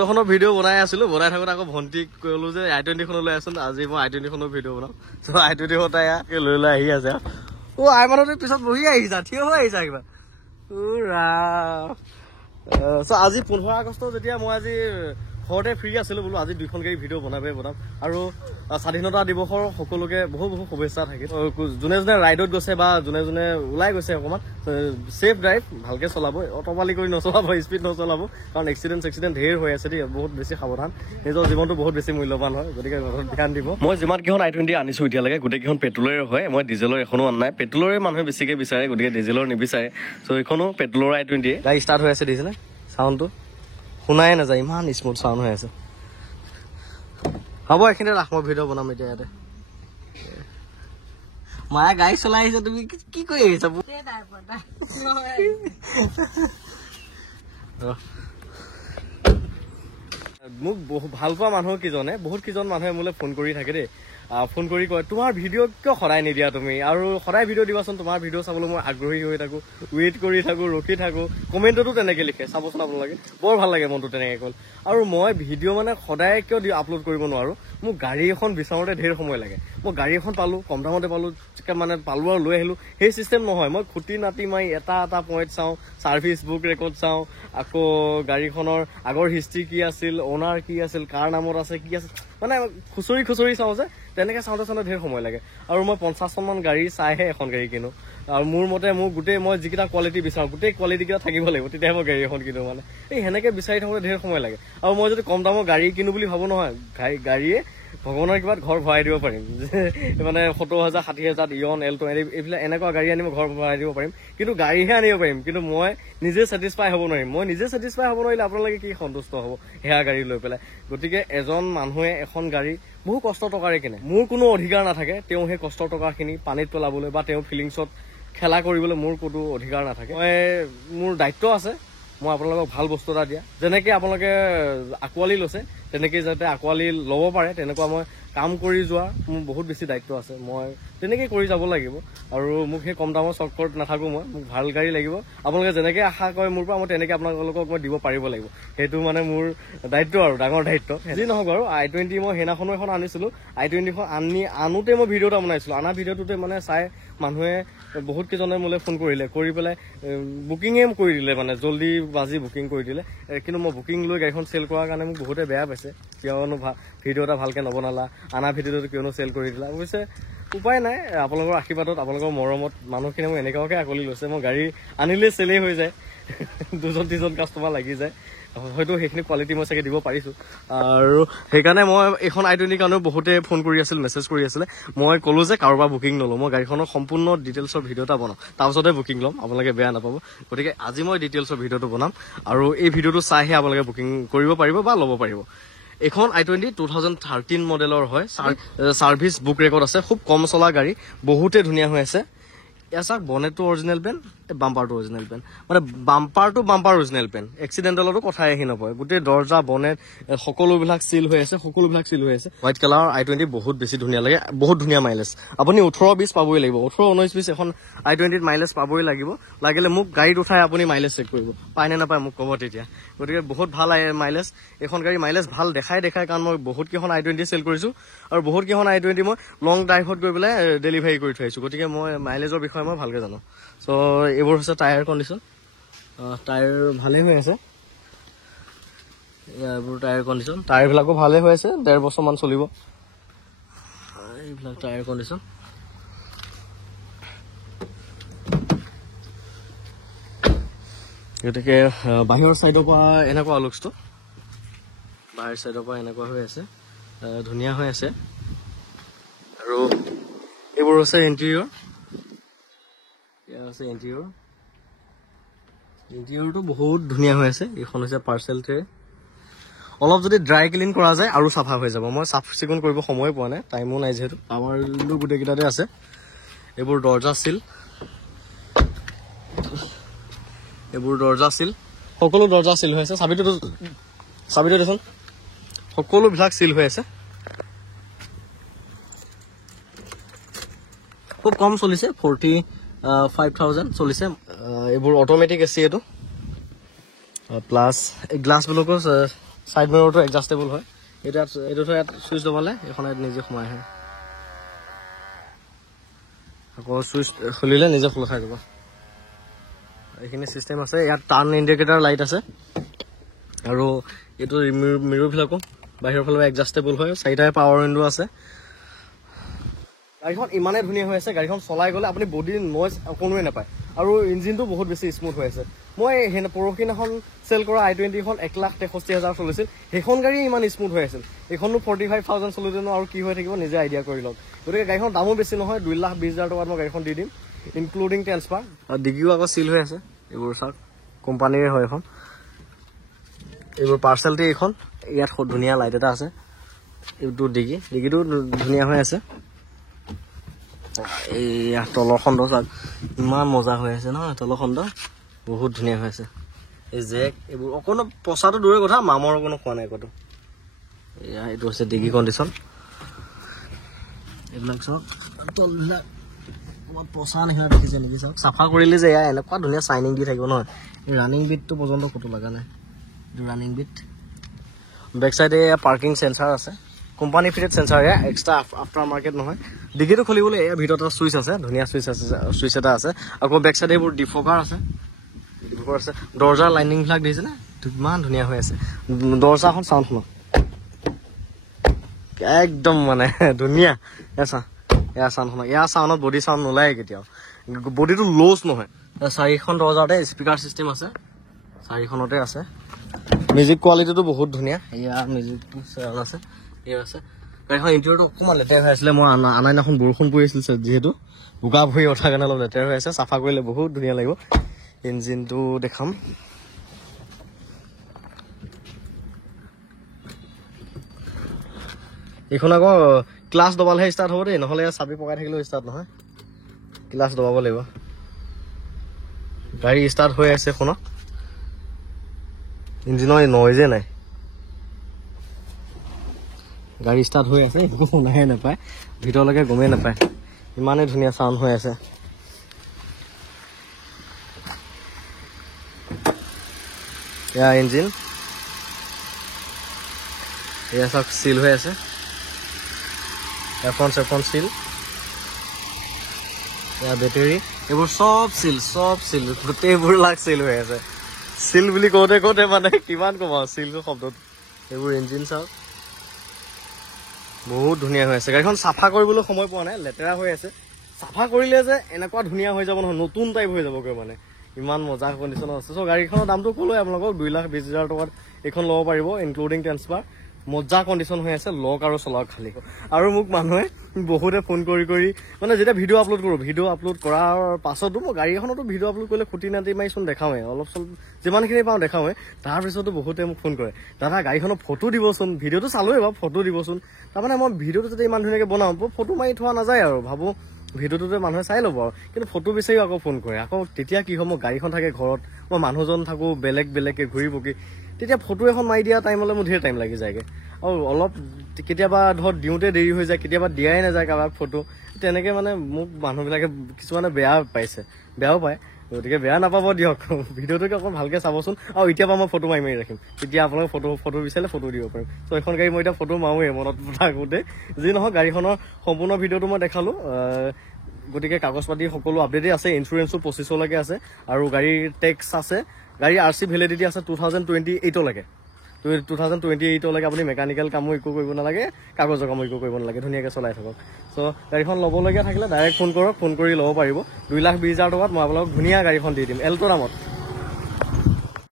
তখনৰ video' বনাই আছিলো বনাই থাকোতে আকৌ ভণ্টিক ক'লো যে i20 খন লৈ আছোন আজি মই i20 খনৰ ভিডিঅ' বনাম তো i20 খটা ইয়াকে লৈ আহি আছে ও আই মানতে পিছত বহি আহিছা থিয় হৈ আহিছা কিবা উৰা সো আজি 15 আগষ্ট যেতিয়া মই আজি ঘৰতে ফ্ৰী আছিলো বলো আজি দুইখন গাড়ী ভিডিঅ' বনাম আৰু স্বাধীনতা দিৱসৰ সকলোকে বহু শুভেচ্ছা থাকিল যোনে যোনে ৰাইডত গৈছে বা যোনে যোনে ওলাই গৈছে অকমান সেফ ড্ৰাইভ ভালকে চলাব অটপালি কৰি নচলাব স্পীড নচলাব কাৰণ এক্সিডেন্ট ঢেৰ হৈ আছে দেই বহুত বেছি সাৱধান নিজৰ জীৱনটো বহুত বেছি মূল্যৱান হয় গতিকে ধ্যান দিব মই যিমান কেইখন i20 আনিছো এতিয়ালৈকে গোটেইকেইখন পেট্ৰলৰে হয় মই ডিজেলৰ এখনো আন নাই পেট্ৰলৰে মানুহে বেছিকে বিচাৰে গতিকে ডিজেলৰ নিবিচাৰে চ' এইখনো পেট্ৰলৰ i20 গাড়ী ষ্টাৰ্ট হৈ আছে দেখিছেনে চাউণ্ডটো শুনাই নাযায় ইমান স্মুথ চাউণ্ড হৈ আছে হ'ব এইখিনি ৰাখ মই ভিডিঅ' বনাম এতিয়া ইয়াতে মায়া গাড়ী চলাই আহিছে তুমি কি কৰি আহিছা মোক ভাল পোৱা মানুহ কিজনে বহুত কিজন মানুহে মোলৈ ফোন কৰি থাকে দেই ফোন কৰি কয় তোমাৰ ভিডিঅ' কিয় সদায় নিদিয়া তুমি আৰু সদায় ভিডিঅ' দিবাচোন তোমাৰ ভিডিঅ' চাবলৈ মই আগ্ৰহী হৈ থাকো ৱেইট কৰি থাকো ৰখি থাকো কমেণ্টতো তেনেকে লিখে চাবচোন আপোনালোকে বৰ ভাল লাগে মনটো তেনেকে কল আৰু মই ভিডিঅ' মানে সদায় কিয় আপলোড কৰিব নোৱাৰো মোক গাড়ী এখন বিচাৰোঁতে ঢেৰ সময় লাগে মই গাড়ী এখন পালো কম দামতে পালো মানে পালো আৰু লৈ আহিলো সেই চিষ্টেম নহয় মই খুটি নাটি মাৰি এটা পইণ্ট চাওঁ ছাৰ্ভিচ বুক ৰেকৰ্ড চাওঁ আকৌ গাড়ীখনৰ আগৰ হিষ্ট্ৰী কি আছিল অনাৰ কি আছিল কাৰ নামত আছে কি আছে মানে খুচৰি চাওঁ যে তেনেকে চাওঁতে ঢেৰ সময় লাগে আৰু মই 50খন মান গাড়ী চাইহে এখন গাড়ী কিনো আৰু মোৰ মতে মোক গোটেই মই যিকেইটা কোৱালিটি বিচাৰোঁ গোটেই কোৱালিটিকেইটা থাকিব লাগিব তেতিয়াহে মই গাড়ী এখন কিনো মানে এই সেনেকে বিচাৰি থাকোঁতে ঢেৰ সময় লাগে আৰু মই যদি কম দামৰ গাড়ী কিনো বুলি ভাবো নহয় গাড়ীয়ে ভগৱানৰ কিবা ঘৰ ভৰাই দিব পাৰিম মানে 70,000 60,000 ইয়ন এল্টো এইবিলাক এনেকুৱা গাড়ী আনি মই ঘৰ ভৰাই দিব পাৰিম কিন্তু গাড়ীহে আনিব পাৰিম কিন্তু মই নিজে ছেটিছফাই হ'ব নোৱাৰিম মই নিজে ছেটিছফাই হ'ব নোৱাৰিলে আপোনালোকে কি সন্তুষ্ট হ'ব সেয়া গাড়ী লৈ পেলাই গতিকে এজন মানুহে এখন গাড়ী বহু কষ্ট টকাৰে কিনে মোৰ কোনো অধিকাৰ নাথাকে তেওঁ সেই কষ্টৰ টকাখিনি পানীত পেলাবলৈ বা তেওঁ ফিলিংছত খেলা কৰিবলৈ মোৰ কোনো অধিকাৰ নাথাকে মোৰ দায়িত্ব আছে মই আপোনালোকক ভাল বস্তু এটা দিয়া যেনেকৈ আপোনালোকে আঁকোৱালি লৈছে তেনেকৈ যাতে আঁকোৱালি ল'ব পাৰে তেনেকুৱা মই কাম কৰি যোৱা মোৰ বহুত বেছি দায়িত্ব আছে মই তেনেকৈ কৰি যাব লাগিব আৰু মোক সেই কম দামৰ চৰ্টকট নাথাকোঁ মোক ভাল গাড়ী লাগিব আপোনালোকে যেনেকৈ আশা কৰে মোৰ পৰা মই তেনেকৈ আপোনালোকক মই দিব পাৰিব লাগিব সেইটো মানে মোৰ দায়িত্ব আৰু ডাঙৰ দায়িত্ব যি নহওক বাৰু i20 মই সেইদিনাখনো এখন আনিছিলোঁ i20 খন আনোতে মই ভিডিঅ' এটা বনাইছিলোঁ আনা ভিডিঅ'টোতে মানে চাই মানুহে বহুত কেইজনে মোলৈ ফোন কৰি পেলাই বুকিঙে কৰি দিলে মানে জল্দি বাজি বুকিং কৰি দিলে কিন্তু মই বুকিং লৈ গাড়ীখন চেল কৰাৰ কাৰণে মোক বহুতে বেয়া পাইছে কিয়নো ভিডিঅ' এটা ভালকৈ নবনালা আনা ভিডিঅ'টো কিয়নো চেল কৰি দিলা অৱশ্যে উপায় নাই আপোনালোকৰ আশীৰ্বাদত আপোনালোকৰ মৰমত মানুহখিনিয়ে মোক এনেকুৱাকৈ আঁকোৱালি লৈছে মই গাড়ী আনিলে চেলেই হৈ যায় 2-3জন কাষ্টমাৰ লাগি যায় হয়তো সেইখিনি কোৱালিটি মই চাগে দিব পাৰিছোঁ আৰু সেইকাৰণে মই এইখন i20 কাৰণেও বহুতে ফোন কৰি আছিল মেছেজ কৰি আছিলে মই ক'লো যে কাৰোবাৰ বুকিং নলওঁ মই গাড়ীখনৰ সম্পূৰ্ণ ডিটেইলছৰ ভিডিঅ' এটা বনাওঁ তাৰপিছতে বুকিং ল'ম আপোনালোকে বেয়া নাপাব গতিকে আজি মই ডিটেইলছৰ ভিডিঅ'টো বনাম আৰু এই ভিডিঅ'টো চাইহে আপোনালোকে বুকিং কৰিব পাৰিব বা ল'ব পাৰিব এখন i20 2013 মডেলৰ হয় ছাৰ্ভিচ বুক ৰেকৰ্ড আছে খুব কম চলা গাড়ী বহুতে ধুনীয়া হৈ আছে এয়া চাওক বনেটটো অৰিজিনেল পেন বাম্পাৰটো অৰিজিনেল পেন মানে বাম্পাৰ অৰিজিনেল পেন এক্সিডেণ্টেলতো কথাই আহি নপৰে গোটেই দৰ্জা বনেট সকলোবিলাক চিল হৈ আছে হোৱাইট কালাৰ i20 বহুত বেছি ধুনীয়া লাগে বহুত ধুনীয়া মাইলেজ আপুনি 18-20 পাবই লাগিব 18-19-20 এখন i20 মাইলেজ পাবই লাগিলে মোক গাড়ীত উঠাই আপুনি মাইলেজ চেক কৰিব পায় নে নাপায় মোক ক'ব তেতিয়া গতিকে বহুত ভাল মাইলেজ এখন গাড়ী মাইলেজ ভাল দেখাই কাৰণ মই বহুত কেইখন i20 চেল কৰিছোঁ আৰু বহুত কেইখন i20 মই লং ড্ৰাইভত গৈ পেলাই ডেলিভাৰী কৰি থৈ আহিছোঁ গতিকে মই মাইলেজৰ বিষয়ে মই ভালকৈ জানো চ' এইবোৰ হৈছে টায়াৰ কণ্ডিশ্যন টায়াৰ ভালেই হৈ আছে এইবোৰ টায়াৰ কণ্ডিশ্যন টায়াৰবিলাকো ভালেই হৈ আছে 1.5 বছৰমান চলিব এইবিলাক টায়াৰ কণ্ডিশ্যন গতিকে বাহিৰৰ চাইডৰ পৰা এনেকুৱা লুকছটো বাহিৰ চাইডৰ পৰা এনেকুৱা হৈ আছে ধুনীয়া হৈ আছে আৰু এইবোৰ হৈছে ইণ্টেৰিয়ৰ আছে ইণ্টেৰিয়ৰটো বহুত ধুনীয়া হৈ আছে এইখন হৈছে পাৰ্চেল ট্ৰে অলপ যদি ড্ৰাই ক্লিন কৰা যায় আৰু চাফা হৈ যাব মই চাফ চিকুণ কৰিব সময় পোৱা নাই টাইমো নাই যিহেতু আমাৰ গোটেইকেইটাতে আছে এইবোৰ দৰ্জা চিল সকলো দৰ্জা চিল হৈ আছে চাবিটো দেখোন সকলোবিলাক চিল হৈ আছে খুব কম চলিছে 45,000 চলিছে এইবোৰ অট'মেটিক এচি এইটো প্লাছ এই গ্লাছবিলাকো সাইড মিৰৰটো এডজাস্টেবল হয় এইটো ইয়াত সুইচ দবালে এখন নিজে সোমাই আহে আকৌ সুইচ খুলিলে নিজে খোলা থাকিব এইখিনি সিস্টেম আছে ইয়াত টাৰ্ণ ইণ্ডিকেটৰ লাইট আছে আৰু এইটো মিৰৰবিলাকো বাহিৰৰ ফালে এডজাস্টেবল হয় চাৰিটা পাৱাৰ উইন্ডো আছে গাড়ীখন ইমানে ধুনীয়া হৈ আছে গাড়ীখন চলাই গ'লে আপুনি বডি নইজ কোনোৱে নাপায় আৰু ইঞ্জিনটো বহুত বেছি স্মুথ হৈ আছে মই পৰহিনাখন চেল কৰা i20 খন 1,63,000 চলিছিল সেইখন গাড়ী ইমান স্মুথ হৈ আছিল এইখনো 45,000 চলিলেনো আৰু কি হৈ থাকিব নিজে আইডিয়া কৰি লওক গতিকে গাড়ীখন দামো বেছি নহয় 2,20,000 টকাত মই গাড়ীখন দি দিম ইনক্লুডিং ট্ৰান্সফাৰ আৰু ডিগিও আকৌ চিল হৈ আছে এইবোৰ চাওক কোম্পানীৰে হয় এখন এইবোৰ পাৰ্চেলটি এইখন ইয়াত ধুনীয়া লাইট এটা আছে এইটো ডিগিটো ধুনীয়া হৈ আছে এইয়া তলৰ খণ্ড চাওক ইমান মজা হৈ আছে নহয় তলৰ খণ্ড বহুত ধুনীয়া হৈ আছে এই জেক এইবোৰ অকণো পচাটো দূৰে কথা মামৰ অকণো খোৱা নাই ক'তো এয়া এইটো হৈছে ডিগি কণ্ডিশ্যন এইবিলাক চাওক তলবিলাক অকণমান পচা নিচিনা দেখিছে নেকি চাওক চাফা কৰিলে যে এয়া এনেকুৱা ধুনীয়া চাইনিং দি থাকিব নহয় ৰানিং বিটটো পৰ্যন্ত ক'তো লগা নাই এইটো ৰানিং বিট বেক চাইডে পাৰ্কিং সেন্সাৰ আছে কোম্পানী ফিটেড সেন্সাৰ এয়া এক্সট্ৰা আফটাৰ মাৰ্কেট নহয় ডিগিটো খুলিবলৈ এয়া ভিতৰত এটা সুইচ আছে ধুনীয়া সুইচ এটা আছে আকৌ বেক চাইডে এইবোৰ ডিফকাৰ আছে দৰ্জাৰ লাইনিংবিলাক দিছে না ইমান ধুনীয়া হৈ আছে দৰ্জাখন চাউণ্ড শুনক একদম মানে ধুনীয়া এয়া চাউণ্ড শুনক এয়া চাউণ্ডত বডি চাউণ্ড নোলায় কেতিয়াও বডিটো লছ নহয় চাৰিখন দৰ্জাতে স্পীকাৰ চিষ্টেম আছে চাৰিখনতে আছে মিউজিক কোৱালিটিটো বহুত ধুনীয়া এয়া মিউজিকটো চাউণ্ড আছে এয়া আছে গাড়ীখন ইণ্টেৰিয়ৰটো অকণমান লেতেৰা হৈ আছিলে মই আনাই দিনাখন বৰষুণ পৰি আছিল যিহেতু বোকা ভৰি উঠাৰ কাৰণে অলপ লেতেৰা হৈ আছে চাফা কৰিলে বহুত ধুনীয়া লাগিব ইঞ্জিনটো দেখাম এইখন আকৌ ক্লাছ দবালেহে ষ্টাৰ্ট হ'ব দেই নহ'লে চাবি পকাই থাকিলেও ষ্টাৰ্ট নহয় ক্লাছ দবাব লাগিব গাড়ী ষ্টাৰ্ট হৈ আছে এখনত ইঞ্জিনৰ নইজে নাই গাড়ী ষ্টাৰ্ট হৈ আছে একো শুনাহে নাপায় ভিতৰলৈকে গমেই নাপায় ইমানেই ধুনীয়া চাউণ্ড হৈ আছে এয়া ইঞ্জিন এয়া চব চিল হৈ আছে এফন চিল এয়া বেটেৰী এইবোৰ চব চিল গোটেইবোৰ লাগ চিল হৈ আছে চিল বুলি কওঁতে মানে কিমান কম আৰু চিলটো শব্দত এইবোৰ ইঞ্জিন চাওক বহুত ধুনীয়া হৈ আছে গাড়ীখন চাফা কৰিবলৈ সময় পোৱা নাই লেতেৰা হৈ আছে চাফা কৰিলে যে এনেকুৱা ধুনীয়া হৈ যাব নহয় নতুন টাইপ হৈ যাবগৈ মানে ইমান মজা কণ্ডিশ্যনত আছে চ' গাড়ীখনৰ দামটো ক'লোৱে আপোনালোকক 2,20,000 টকাত এইখন ল'ব পাৰিব ইনক্লুডিং ট্ৰান্সফাৰ মজা কণ্ডিশ্যন হৈ আছে লক আৰু চলাওক খালি আৰু মোক মানুহে বহুতে ফোন কৰি মানে যেতিয়া ভিডিঅ' আপলোড কৰোঁ ভিডিঅ' আপলোড কৰাৰ পাছতো মই গাড়ী এখনতো ভিডিঅ' আপলোড কৰিলে খুটি নাটি মাৰিচোন দেখাওঁৱে অলপ চলপ যিমানখিনি পাওঁ দেখাওঁৱে তাৰপিছতো বহুতে মোক ফোন কৰে দাদা গাড়ীখনৰ ফটো দিবচোন ভিডিঅ'টো চালোৱে বাৰু ফটো দিবচোন তাৰমানে মই ভিডিঅ'টো যদি ইমান ধুনীয়াকৈ বনাওঁ ফটো মাৰি থোৱা নাযায় আৰু ভাবোঁ ভিডিঅ'টোতে মানুহে চাই ল'ব আৰু কিন্তু ফটো বিচাৰিও আকৌ ফোন কৰে আকৌ তেতিয়া কি হয় মোৰ গাড়ীখন থাকে ঘৰত মই মানুহজন থাকোঁ বেলেগকৈ ঘূৰি পকি তেতিয়া ফটো এখন মাৰি দিয়া টাইমলৈ মোৰ ধেৰ টাইম লাগি যায়গৈ আৰু অলপ কেতিয়াবা ধৰ দিওঁতে দেৰি হৈ যায় কেতিয়াবা দিয়াই নাযায় কাৰোবাক ফটো তেনেকৈ মানে মোক মানুহবিলাকে কিছুমানে বেয়াও পায় গতিকে বেয়া নাপাব দিয়ক ভিডিঅ'টোকে অকণ ভালকৈ চাবচোন আৰু এতিয়াৰ পৰা মই ফটো মাৰি ৰাখিম তেতিয়া আপোনালোকে ফটো বিচাৰিলে ফটো দিব পাৰিম ত' এখন গাড়ী মই এতিয়া ফটো মাৰোঁৱেই মনত থাকোঁতে যি নহওক গাড়ীখনৰ সম্পূৰ্ণ ভিডিঅ'টো মই দেখালোঁ গতিকে কাগজ পাতি সকলো আপডেটেই আছে ইঞ্চুৰেঞ্চো 25লৈকে আছে আৰু গাড়ীৰ টেক্স আছে গাড়ীৰ RC ভেলিডিটি আছে 2028লৈকে 2028লৈকে আপুনি মেকানিকেল কামো একো কৰিব নালাগে কাগজৰ কামো একো কৰিব নালাগে ধুনীয়াকৈ চলাই থাকক চ' গাড়ীখন ল'বলগীয়া থাকিলে ডাইৰেক্ট ফোন কৰি ল'ব পাৰিব 2,20,000 টকাত মই আপোনালোকক ধুনীয়া গাড়ীখন দি দিম এল্টো দামত